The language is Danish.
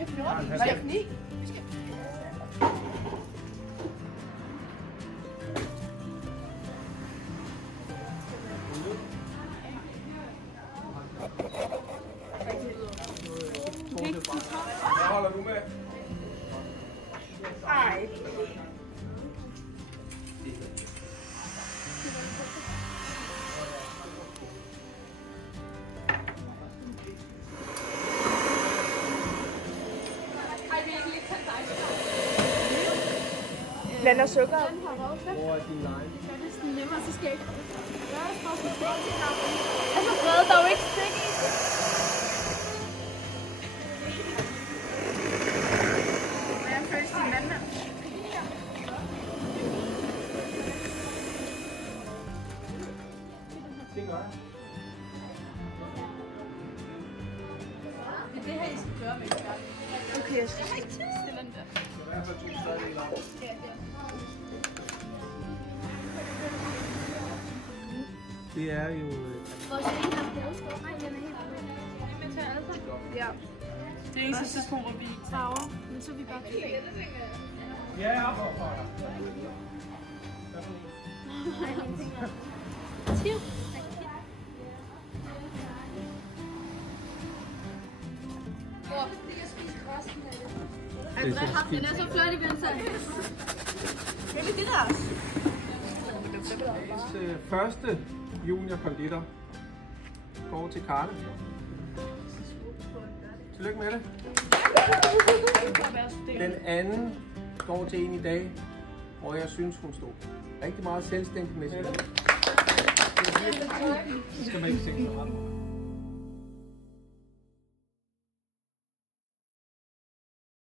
F14. Nej, F9. Hvad holder du med? Ej. Blander sukker. Hvor er din line? Det er sådan nemmere, så skal jeg ikke gøre for at få altså Frede, der er jo ikke stik i. Jeg føler sin mand. Det gør jeg. Det er det her, I skal gøre med eksperten. Okay, jeg skal ikke stille den der. Så i hvert fald 2 tredjedele over. Det er jo... Vores ene har påstået. Nej, den er helt anden. Vi tager alle sammen. Ja. Det er eneste tidspunkt, hvor vi farver, men så er vi bare kvæg. Ja, jeg har for dig. Nej, ingenting. Tiv. Den er så flot i venstre. Hvem er det der? Første juniorkonditor går til Karle. Tillykke med det. Den anden går til en i dag, hvor jeg synes, hun stod rigtig meget selvstændigt med sig. Det skal man ikke tænke så ret meget.